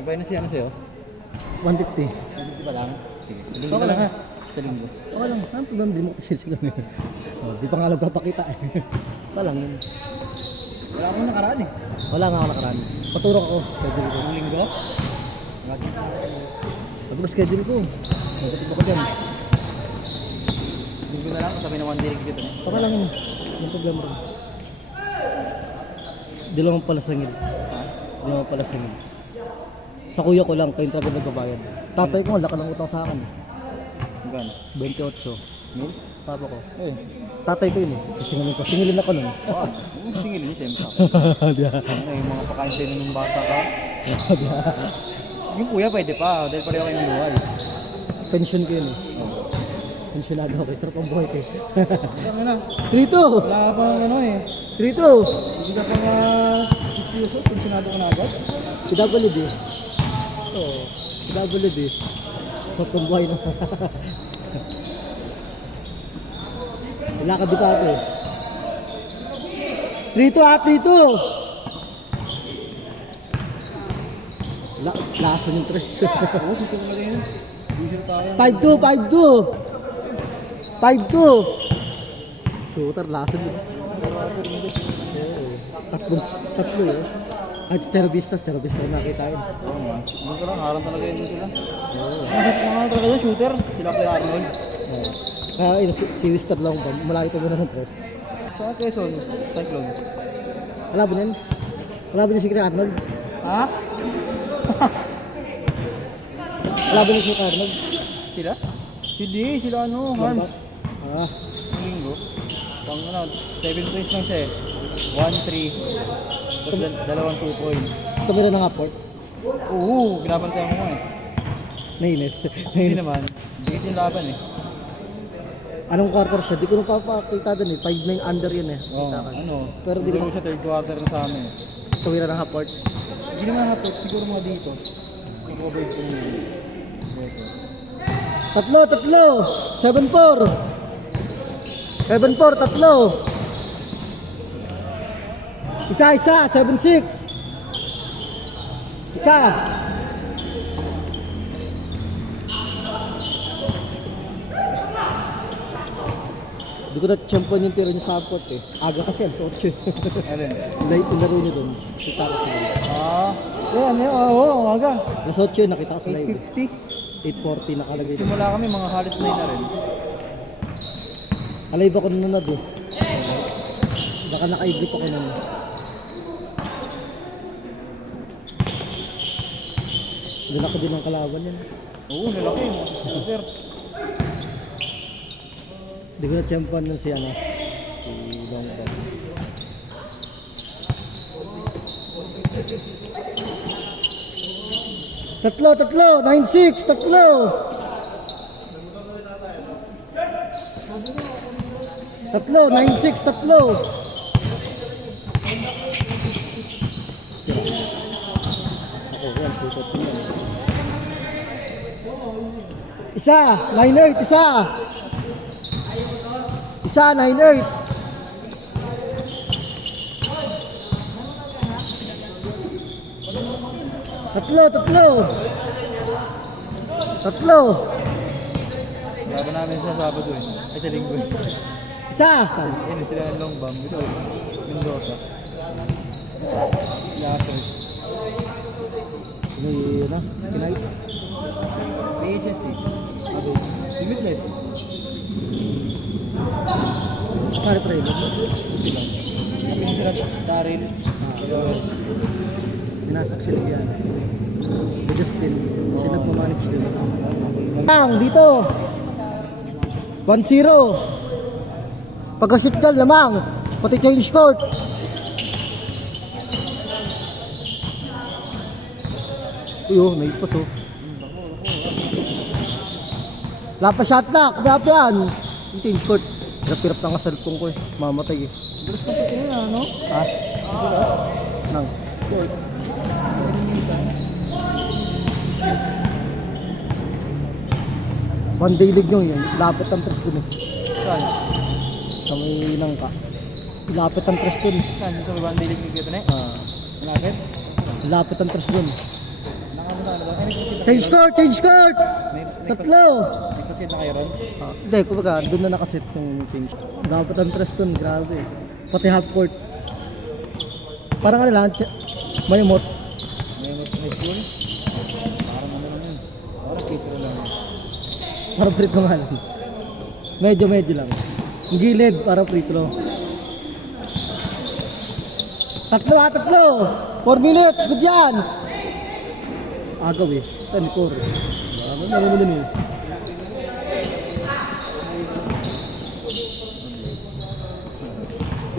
Nagpahin na siya ano sa'yo? 150. 150 pa lang? Sige. Sa linggo Okay lang, lang ha? Sa linggo. Okay lang. Ano po doon? Di mo kasi sila na. Oh, di pa nga nagpapakita eh. Pa lang yun. Wala akong nakaraan eh. Wala nga ako nakaraan. Paturok ako. Schedule ko. Ang linggo? Sabi ko schedule ko. Nagpapit ako dyan. Linggo na lang, kasabay na 1 day dito na. Okay lang yun. Yung problema rin. Di lang pala sangil. Ha? Di lang pala sangil. Sa kuya ko lang, kayong talaga nagbabayad. Tatay ko, laki ng utang sa akin. Magkano? 28. Mil? Papa ko. Eh. Tatay ko yun eh. Sisingilin ko. Singilin ako nun. Oo. Singilin niya siyempre. Di ba? Ano yung mga pakain sa'yo nung bata ka? Di ba? Yung kuya pwede pa, dahil pareho kayo ng buhay. Pension ko yun eh. Pensionado ako. Sarap ang buhay ko eh. Ano na? Trito! Wala ka pang ano eh. Trito! Hindi ka pang 6 years old, pensionado ka na agad. PWD. Oo. PWD. Sarap ang buhay na. Wala ka di pa ako eh. Trito ah! Trito! Lason yung tres. Oo, dito mo na rin. Diesel tayo. 5-2! 5-2! Shooter, lason yun. Tatlo yun. At Cherubista yung nakita yun. Oo nga. Doon ka lang, harang talaga yun sila. Oo. Mga talaga yun, shooter. Sila kay Arnold. Kaya yun, si Wister lang ba? Malaki tayo na ng press. Sa Quezon, Cyclone. Wala ba yan? Wala ba yan si Kuya Arnold? Ha? Wala ba yan si Kuya Arnold? Sila? Sila ano, Hans. Ah, Ang linggo. Pang ano, 7 points lang siya eh. 1-3. Tapos dalawang 2 points. tumira na nga port. Oo, binabantayan mo nga eh. Nainis. Hindi naman. Dikit yung laban eh. Anong quarter siya? Di ko nung papakita dun eh. 5-9 under yun eh. Oo, Kita ka. ano. Pero di Siguro ko sa third quarter na sa amin. tumira na nga port. Hindi naman hapot, siguro mga dito. Nag-cover ko yung dito. Tatlo! 7-4! 7-4, tatlo! Isa! 7-6! Isa! Hindi ko na-champion yung tiro niya sa airport eh. Aga kasi, alas 8. Alin? Light yung laro niya dun. Kita ko sa live. Yan, oo, umaga. Alas 8 nakita ko sa live. 8:50. 8:40 nakalagay. Simula kami, mga halos 9 na rin. Alive ako nanonood eh. Baka naka-idlip ako nun. Lalaki din ang kalaban yan. Oo, lalaki. Super. Hindi ko na-champion nun si ano. Si Dongdong. Tatlo! 9-6! Tatlo! Tatlo! 9-6! Tatlo! Ako, yan. Putot ko yan. Isa! 9-8! Isa! Isa! 9-8! Tatlo! Laban namin sa Sabado eh. Ay, sa Linggo eh. Isa! Yan, sila yung long bomb. Ito, Mendoza. Sila Atos. May ano? Kinay? PHSC. Ado. Limitless. Sorry pre. Sila. Kapin sila Daryl. Tapos, Pinasak sila yan. Si Justin. Siya nagmamanage din. Lang! Dito! 1-0! Pagka-shoot ka, lamang! Pati Chinese court! Uy oh, naispas oh. Lapa shot lock! Dapat yan! Yung Chinese court. Hirap-hirap na nga cellphone ko eh. Mamatay eh. Dulas na pati na, ano? Ha? Dulas. Nang? Good. One day league nyo yan. Lapit ang press dun eh. Saan? Sa may nangka. Lapit ang press dun. Saan? Sa Bandai League dito na eh? Ah, Malapit? lapit ang press dun. Naka Ano na ba? Change court! Change court! Tatlo! May kasi na kayo ron? Hindi, kumbaga, doon na nakaset yung change. Dapat ang trust doon, grabe. Pati half court. Parang ano lang, may mot. May school? Parang ano lang yun. Parang kitro lang yun. Parang free throw nga lang. Medyo lang. Yung gilid, parang free throw. Tatlo! 4 minutes, good yan! Agaw eh, 10-4. Ano eh.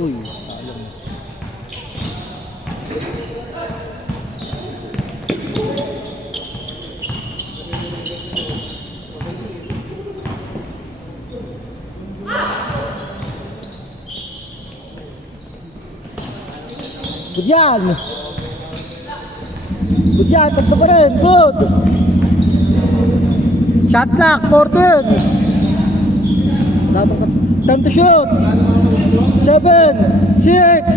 Uy, sayang. Good yan! Good yan, tagpo pa rin, good! Shot clock, 14! Dapat ka, time to shoot! 7, 6,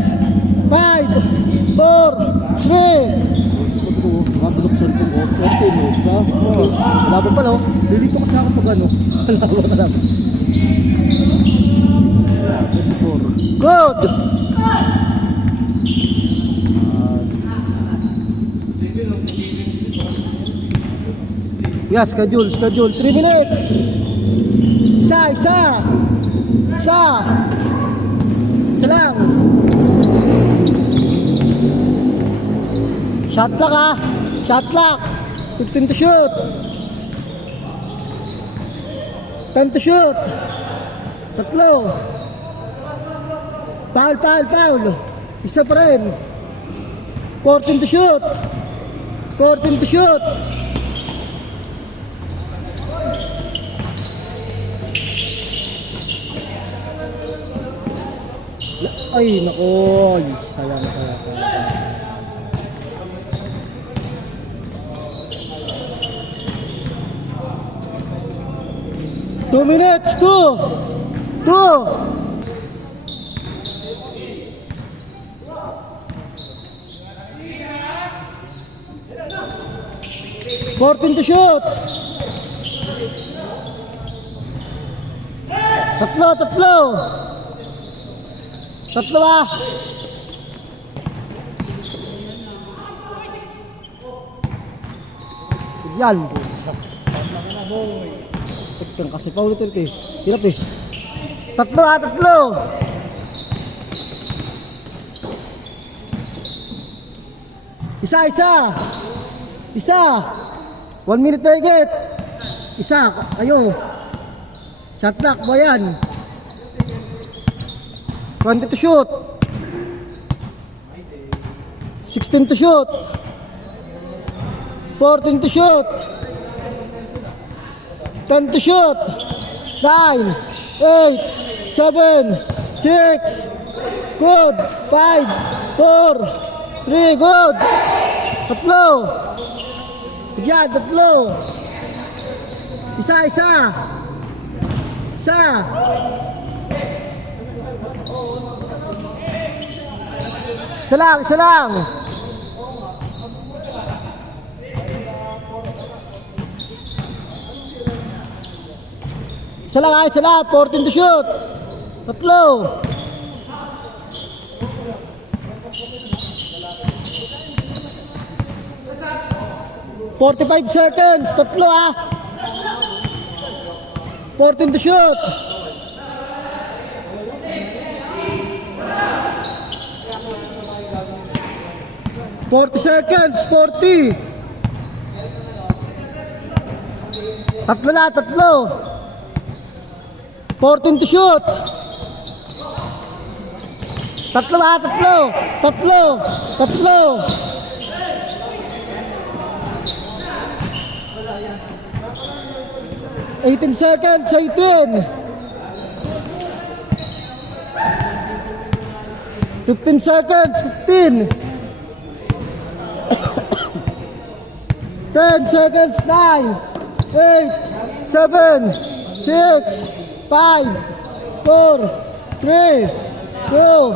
5, 4, 3! Mabulok sa rin ko, 14 minutes na. Laban pala, dito kasi ako pag ano. Laban ka lang. 24. Good! Yeah, schedule. 3 minutes. Isa lang. Shot clock 15 to shoot. 10 to shoot. Tatlo. Foul. Isa pa rin. 14 to shoot. Ay, nako. Sayang. 2 minutes, 2. 14 to shoot. Tatlo ah. Yan. Ito kasi paulit eh. Hirap eh. Tatlo. Isa. 1 minute na higit. Isa. Ayo. Shot clock ba yan? 20 to shoot. 16 to shoot. 14 to shoot. 10 to shoot. 9, 8, 7, 6. Good. 5, 4, 3. Good. Tatlo. Yan, tatlo. Isa. Isa lang. Isa lang. 14 to shoot. Tatlo. "45 seconds. Tatlo ah. 14 to shoot. "40 seconds. 40. Tatlo. 14 to shoot. Tatlo. 18 seconds. 18. 15 seconds. 15. 10 seconds. 9, 8, 7, 6, 5, 4, 3, 2,